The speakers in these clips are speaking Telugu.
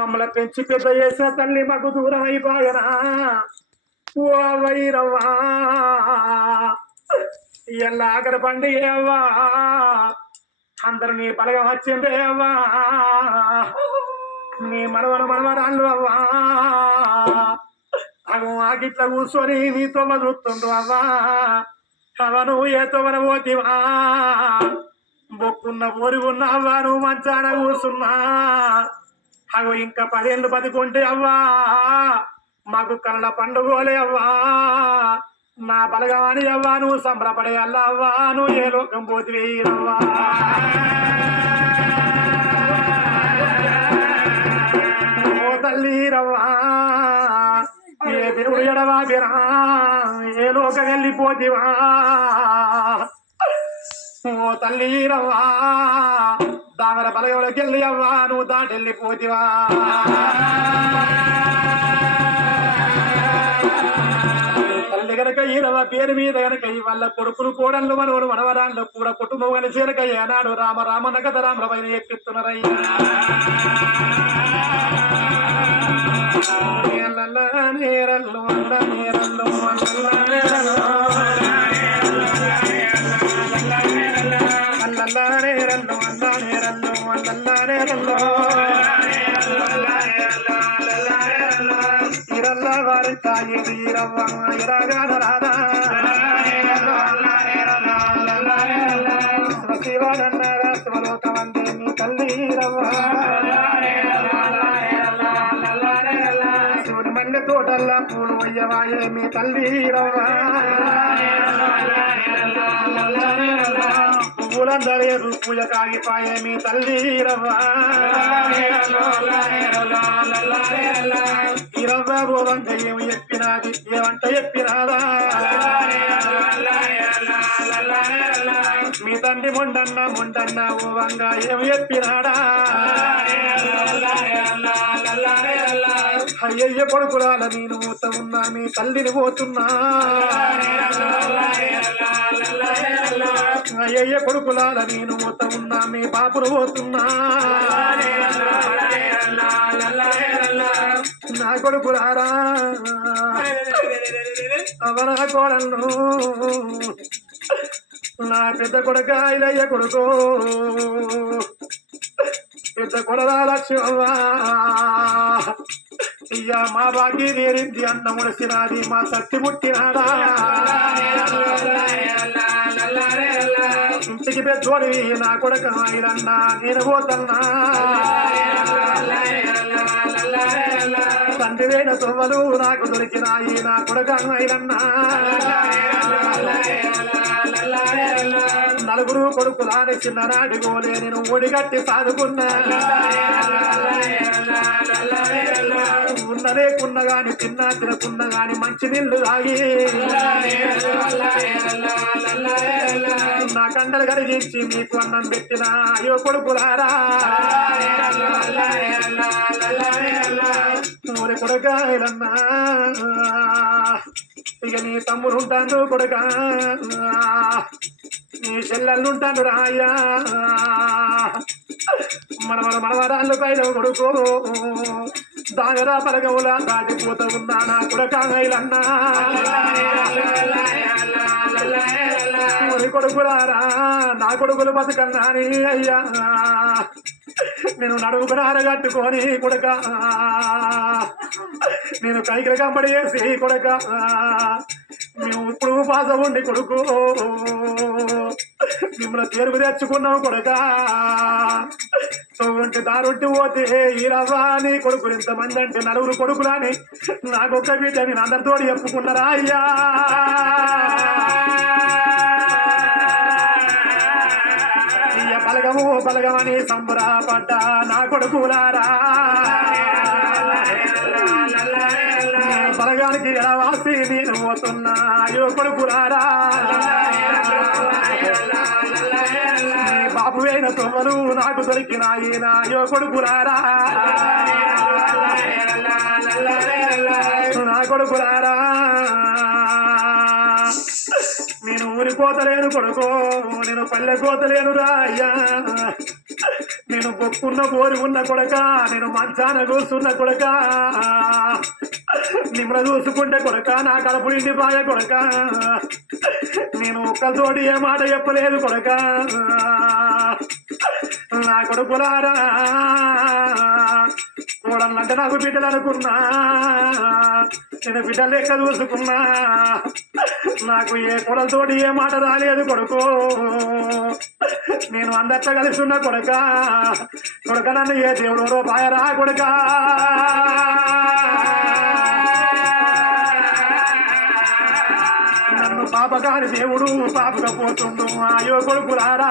మమ్మల్ని పెంచి పెద్ద చేసిన తల్లి మాకు దూరం అయిపోయనా ఓ వైరవ్వా ఇలా ఆఖరి పండుగ అవ్వా అందరు నీ బలగం వచ్చిందే అవ్వా నీ మనవరాళ్ళు అవ్వా అగం ఆకిట్లా కూర్చొని నీతో చూస్తుండ్రు అవ్వా అవను ఏతో మన పోతివా బొక్కున్న ఊరి ఉన్న అవ్వా నువ్వు మంచాన కూర్చున్నా అగో ఇంకా 10 ఏళ్ళు బతికుంటే అవ్వా మాకు కళ్ళ పండుగోలే అవ్వా నా బలగాని అవ్వా నువ్వు సంబరపడే అల్లా అవ్వా నువ్వు ఏ లోకం పోతివే అవ్వా ఓ తల్లి రవ్వా ఏ దేవుడు ఎడవా బిరా ఏ లోకం వెళ్ళిపోతివా ఓ తల్లి రవ్వా దామర బలగంలోకి వెళ్ళి అవ్వా నువ్వు దాటి వెళ్ళిపోతివా తల్లి గనక ఈరవ పేరు మీద గనక వాళ్ళ కొడుకులు కోడళ్ళు మనవరు మనవరాళ్ళు కూడా కుటుంబం కలిసి గనక ఏనాడు రామ రామ నగద రాముల పైన ఎక్కిస్తున్నారయ్యా నేరల్లు అల్ల నేరల్లు వారి తాయి వీరవ్వ రాధా శివనన్నారా శివలోకమందే నీ తల్లిరవ్వ శివుని మల్లె తోటల్లా పూలు అయ్యవాయే మీ తల్లిరవ్వ పూలందరేరు పూజ కాగిపాయే మీ తల్లిరవ్వ ఇరవ్వ బోధంక ఏమి చెప్పినాది ఏమంట చెప్పినాదా మీ తండ్రి మొండన్న ఓవంగా ఏమి చెప్పినాడా అయ్యయ్య కొడుకురాల నేను మూత ఉన్నా మీ తల్లిని పోతున్నా అయ్యయ్య కొడుకులాల నేను మూత ఉన్నా మీ బాపును పోతున్నా నా కొడుకులారా అవన కోడళ్ళు నా పెద్ద కొడుక ఇలయ్య కొడుకు పెద్ద కొడరా లక్ష్మవ్వా ఇయ్య మా బాగి నేరింది అన్న ముడిసినాది మా సత్తి ముట్టినాడా ఇంటికి పెద్దోడి నా కొడుక ఇదన్నా నేను పోతన్నా తండ్రి వేణ తొవ్వలు నాకు దొరికినాయి నా కొడుక ఇదన్నా నలుగురు కొడుకులాని చిన్ననాటి గోలే నేను ఒడిగట్టి సాదుకున్నా ఉన్నదేకున్న గాని తిన్నా తినకున్న గాని మంచి నీళ్లు తాగి నా కండలు కరిగించి మీకు అన్నం పెట్టిన అయ్యో కొడుకులారా ఊరి కొడుకాయలన్నా ఇక నీ తమ్ముడు ఉంటాను కొడుక నీ చెల్లెళ్ళుంటాను రాయ్యా మనవరాళ్ళు పైన కొడుకో దాగరా పలగవులా దాటిపోతూ ఉన్నా నా కొడుకాయలన్నా కొడుకులారా నా కొడుకులు బతుకన్నాని అయ్యా నేను నడువుకుని ఆరగట్టుకొని కొడుక నేను కైకిల కంబడి వేసి కొడుక మేము ఇప్పుడు పాస ఉండి కొడుకు మిమ్మల్ని పేరుకు తెచ్చుకున్నావు కొడుక తోంటి దారుంటి పోతే ఈ రవ్వా నీ కొడుకులు ఇంతమంది అంటే 4 కొడుకులని నాకొక్క బిడ్డ నేను అందరితోటి చెప్పుకున్నారా అయ్యా బలగమని సంబురాపడ్డా నా కొడుకులారా బలగానికి ఎలా వాసి నేను పోతున్నా అయ్యో కొడుకులారా బాబు అయిన తొమ్మలు నాకు దొరికినాయి నా అయ్యో కొడుకులారా నా కొడుకులారా నేను ఊరిపోతలేను కొడుకో నేను పల్లె కోతలేను రాయ్యా నేను బొక్కున్న బోరు ఉన్న కొడక నేను మంచాన కూస్తున్న కొడక నిమ్మల చూసుకుంటే కొడక నా కడుపు నిండి బాయ కొడక నేను ఒక్కతోటి ఏ మాట చెప్పలేదు కొడక నా కొడుకులారా కూడలంటే నాకు బిడ్డలు అనుకున్నా నేను బిడ్డలు లెక్క చూసుకున్నా నాకు ఏ కొడలతోటి ఏ మాట రాలేదు కొడుకు నేను అందరితో కలిసి ఉన్న కొడక కొడక నన్ను ఏ దేవుడు రూపాయరా కొడక నన్ను పాపగారి దేవుడు పాపకపోతుండు అయ్యో కొడుకులారా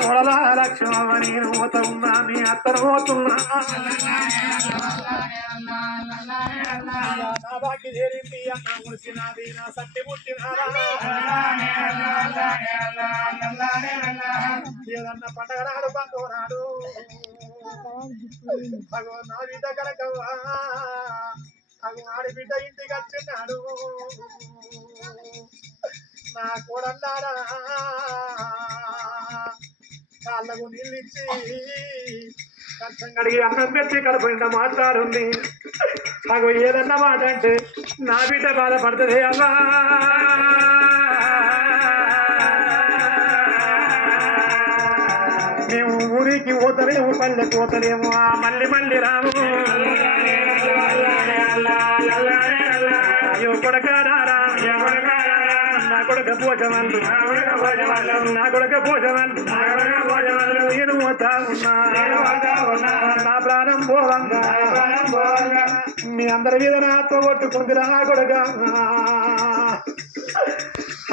కొడలా లక్ష్మణ నేను పోత ఉన్నా మీ అత్తను పోతున్నా నాకి చేరింది అన్న ముడిసినది నా సత్తి పుట్టినారా ఏదన్నా పండగ నాడు బంధువునాడు అగో నా బిడ్డ కనకవ్వా అగో ఆడబిడ్డ ఇంటికి వచ్చినాడు నా కోడల్లారా కాళ్ళకు నీళ్ళిచ్చి కంచం కడిగి అన్నం పెట్టి కడుపుంట మాట్లాడుంది అగో ఏదన్నా మాట అంటే నా బిడ్డ బాధపడుతుంది అమ్మా మేము ఊరికి పోతలేము పల్లెకి పోతలేము మళ్ళీ మళ్ళీ రాము అయ్యో కొడకారా నా కొడుక పోషమల్లు నా కొడుక పోషమల్లు నేను పోతా ఉన్నా నా ప్రాణం పోవంగా మీ అందరి మీద నాతో కొట్టుకుందిరా కొడుక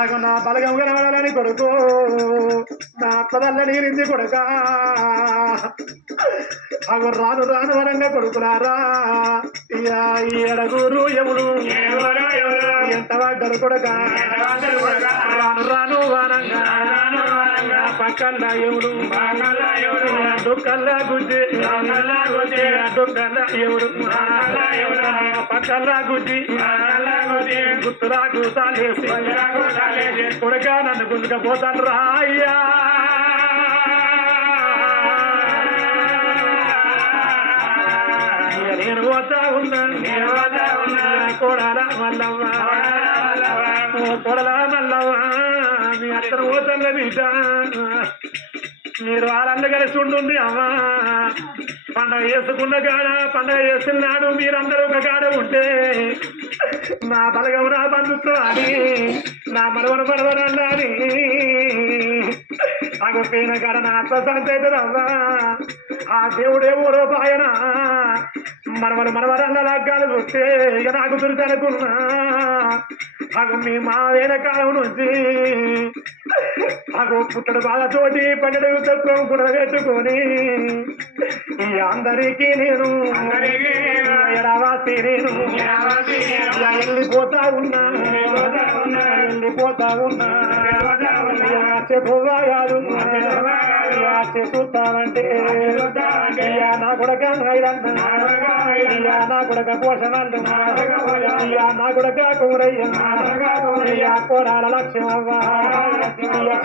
అగో నా బలగం కనబడాలని కొడుకు నా అత్తదల్ల నీరింది కొడుక అగో రాను రాను వరంగా కొడుకులారా ఏడగూరు ఎవడు ఎంత పడ్డరు కొడుక రాను రాను వరంగా పక్కల్లా ఎవడు దుఃఖల్లా గుజ్జి దుఃఖల్లా ఎవడు పక్కల్లా గుజ్జి గుర్తురా కూతాలేసి కొడుక నన్ను గుంజుకపోతాను రాయ్యా నేను పోతా ఉన్నా కొడలా మల్లవ్వ కొడలా మల్లవ్వ మీ అత్తను పోతాను బిడ్డ మీరు వాళ్ళందరూ కలిసి ఉంటుంది అమ్మా పండగ చేసుకున్న కాడ పండగ చేస్తున్నాడు మీరందరూ ఒక కాడ ఉంటే నా బలగం నా బంధుత్వం అని నా మనవరన్నా అని నాకు పోయిన కాడ నా అత్త సంతేతరవ్వా ఆ దేవుడేమో రూపాయన మనవరన్న లగ్గాలు చూస్తే ఇక నాకు దురితనుకున్నా నాకు మీ మా వెనకాలం నుంచి నాకు పుట్టడు బాధతోటి పండుగ తక్కువ కూడా పెట్టుకొని అందరికీ నేను ఎడవాసి నేను వెళ్ళిపోతా ఉన్నా చెప్పుగా కాదు చూస్తామంటే నా కొడక నా కొడక పోషణాలు నా కొడక కూరయ్య కోడాల లక్ష్మవ్వ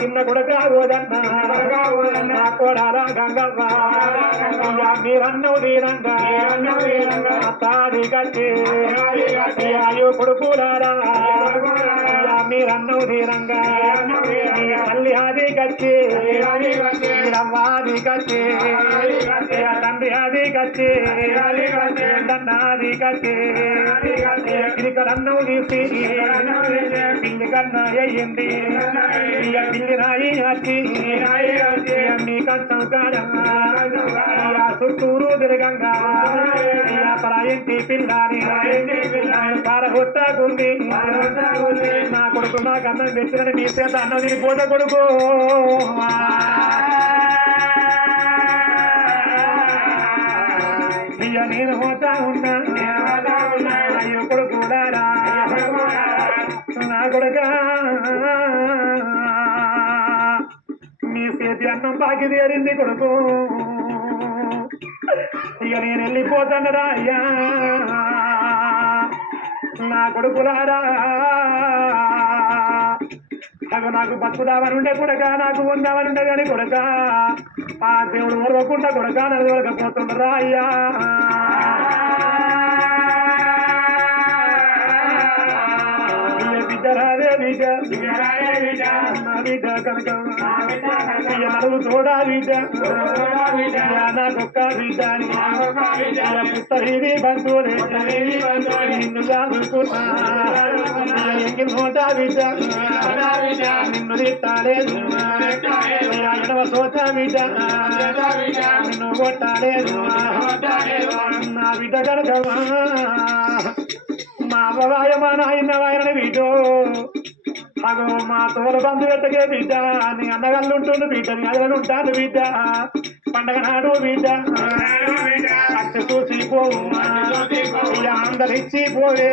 చిన్న కొడక ఓదన్న నా కోడాల గంగవ్వ మీరన్నవు దీనంగా తాడి కట్టి అయ్యో కొడుకులారా మీరన్నవు దీనంగా తల్లి ఆది కచ్చి అమ్మాది కచ్చి తండ్రి ఆది కచ్చి దన్నాది కచ్చి గిరికరన్నవు తీసి పిల్లి కన్నా అయ్యింది పిల్లి నాయి వచ్చి మీ కష్టం కాడ చుట్టూరు తిరగంగా పరాయింటి పిల్లని పారగొట్టకుంది నా కొడుకు నాకు అన్నం పెట్టినని మీ చేత అన్నం తిని పోత కొడుకు ఇక నేను పోతా ఉన్నా అయ్యో కొడుకుడారా నా కొడుక మీ చేతి అన్నం బాకి తీరింది కొడుకు ఇక నేను వెళ్ళిపోతానరా అయ్యా నా కొడుకులారా అవి నాకు బతుకుదామని ఉండే కొడక నాకు ఉందామని ఉండే కానీ కొడక ఆ దేవుడు ఓర్వకుండా కొడక నడవలేకపోతుండరా అయ్యా బిడ్డరాదే బిడ్డ నా బిడ్డ కనుక నడువు తోడా బిడ్డ నాకొక్క బిడ్డ పుత్తరిది బంధువులే నిన్ను చదువుకున్నా ఎంగిల్ నోటా బిడ్డ నిన్ను తిట్టాలేదు ఎడవ సోచ బిడ్డ నిన్ను కొట్టాలేదు నా బిడ్డ కనుక మా అవ్వవాయ మా నాయన వాయనని బిడ్డో అగో మా తోల బంధు పెట్టకే బిడ్డ నీ అన్నగల్లుంటుండు బిడ్డ నీ అదలను ఉంటాను బిడ్డ పండగ నాడు బిడ్డ అచ్చ చూసి పోవు అందరిచ్చి పోవే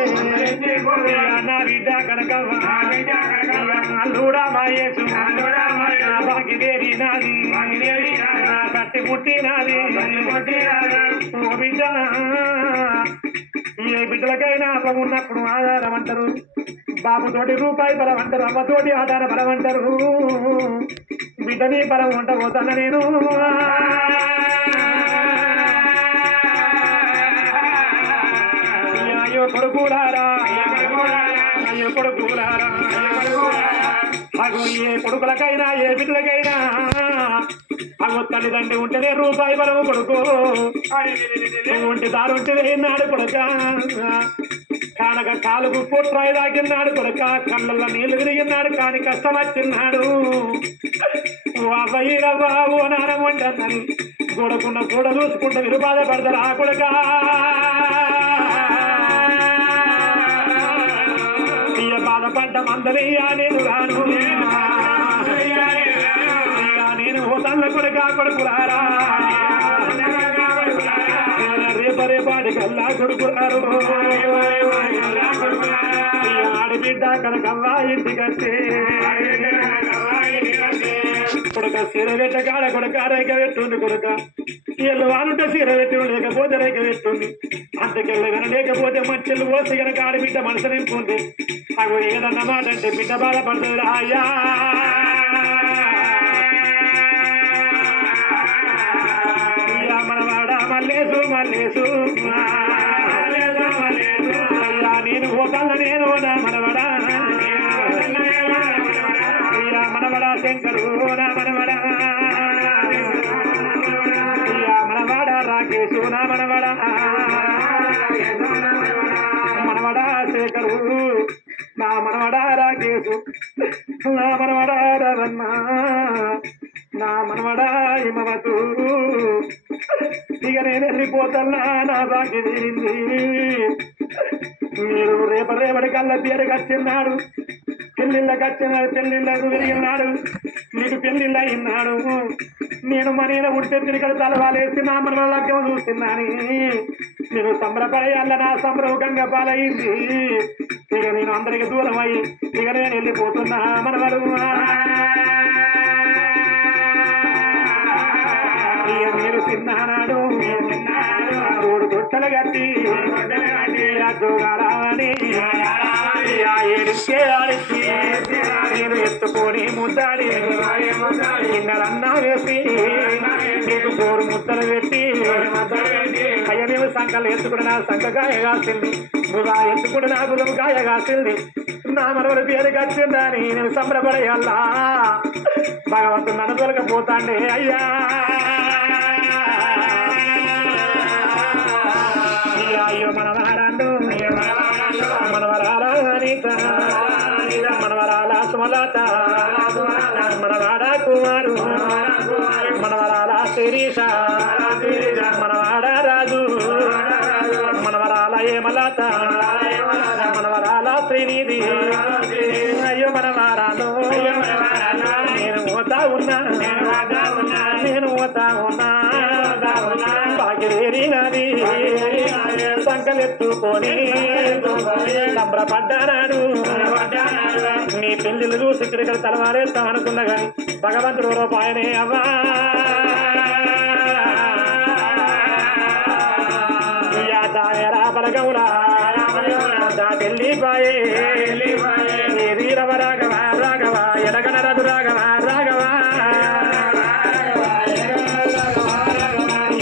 నా బిడ్డ కనకవ్వ అల్లుడా మాయేసు బాగిదేరి నాది కట్టి పుట్టినాది ఓ బిడ్డ ఏ బిడ్డలకైనా అప్పం ఉన్నప్పుడు ఆధారం అంటారు బాబుతోటి రూపాయి బలం అంటారు అమ్మతోటి ఆధార బలం అంటారు బిడ్డని బలం ఉంట పోతాను నేను అయ్యో కొడుకులారా అయ్యో కొడుకులారా అగో ఏ కొడుకులకైనా ఏ బిడ్డలకైనా అగో తల్లిదండ్రి ఉంటేనే రూపాయి బలము కొడుకు ఒంటి దారుంటే వేయినాడు కొడుక కానక కాలుకు పుట్రాయి దాకిన్నాడు కొడుక కళ్ళల్లో నీళ్లు విరిగినాడు కాని కష్టం వచ్చిన్నాడు అవ్వయ్యరవ్వ ఓ నాన్న వంటని చూడకుండా చూడ చూసుకుంటే మీరు బాధపడతారు ఆ కొడుక బాధపడ్డ మందరయ్యా నేను రాను నేను హోటల్ల కొడుక కొడుకులారా రేపరేపాటి కల్లా కొడుకున్నారు ఆడబిడ్డ కనకవ్వ ఇంటికట్టే కొడుక సీర పెట్ట కాడ కొడుక రేఖ పెట్టుంది కొడుక వీళ్ళు వానుంటే సీర పెట్టి లేకపోతే రేఖ పెట్టుంది అంతకెళ్ళి లేకపోతే మచ్చలు పోసి కనుక ఆడబిడ్డ మనసు నింపుంది అవి ఏదన్నమాట అంటే బిడ్డ బాధపడుతుంది అయ్యా మనవాడ మల్లేసు మల్లేసు అయ్యా నేను ఒకళ్ళ నేను నా మనవడా అయ్యా మనవడా శంకరు నా మనవడా అయ్యా మనవాడ రాకేశు నా మనవడా మనవడా శేఖరు నా మనవడా రాకేశు నా మనవడా రవన్నా నా మనవడా హిమవతు ఇక నేను వెళ్ళిపోతన్నా నా బాకి తీరింది మీరు రేపటి కల్లా పేరుకి వచ్చిన్నాడు పెళ్ళిళ్ళకి వచ్చినాడు పెళ్ళిళ్ళకు విరిగినాడు నీకు పెళ్ళిళ్ళు అయినాడు నేను మనీన ఉంటే తిరిగి తలవాలేసి నా మన లక్ష్యం చూస్తున్నాను నేను సంబరపడేయాల నా సంబరముఖంగా పాలయ్యింది ఇక నేను అందరికి దూరం అయ్యి ఇక నేను వెళ్ళిపోతున్నా మనవరు మీరు తిన్నాడు మూడు గుట్టలు కట్టి జోగాలని ఏడిస్తే ఆడిచ్చి నేను ఎత్తుకొని ముద్దాడి కిన్నరన్నా వేసి నీకు గోరు ముద్దలు పెట్టి అయ్య మేము సంకలు ఎత్తుకుని నా సంకగాయ కాసింది నువ్వు ఎత్తుకుని నా గులముగాయ కాసింది నా మనవల పేరుకి వచ్చిందని నేను సంబరపడేయాలా భగవంతుడు నన్ను దొరకపోతాండే అయ్యా అయ్యో మనవరాలు మనవరాల మనవరాల సుమలత మనవాడ కుమారు మనవరాల శిరీష మనవాడ రాజు మనవరాల ఏమలత మనవరాల శ్రీనిధి అయ్యో మనవరాలు నేను పోతా ఉన్నా నేను పోతా ఉన్నా బాగిరేరి నది సంకలెత్తుకొని సంబరపడ్డానాడు నీ పెళ్లిళ్ళు చూసి ఇక్కడ తలవారేస్తాం అనుకున్నా గాని భగవంతుడు రూపాయనే అవ్వా బలగౌరా దాటెల్లిపాయే వీరవ రాఘవ రాఘవ ఎడగనరదు రాఘవ రాఘవ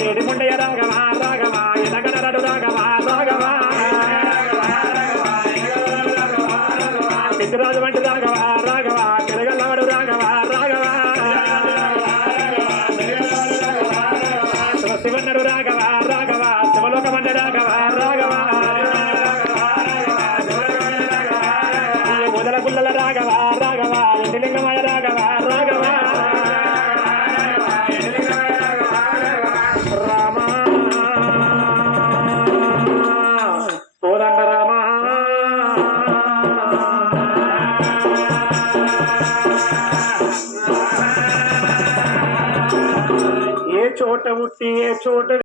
ఏడిముండయ రాఘవ రాఘవ ఎడగనరడు రాఘవ రాఘవ సిద్ధరాజు వంటి రాఘవ రాఘవ తిరగలవాడు రాఘవ రాఘవ శివన్నడు రాఘవ రాఘవ శివలోకమండ రాఘవ రాఘవ మొదల పుల్లల రాఘవ రాఘవ ఇంటిలింగమయ రాఘవ రాఘవ రామ కోదండ రామ ఏ చోట ఉట్టి ఏ చోట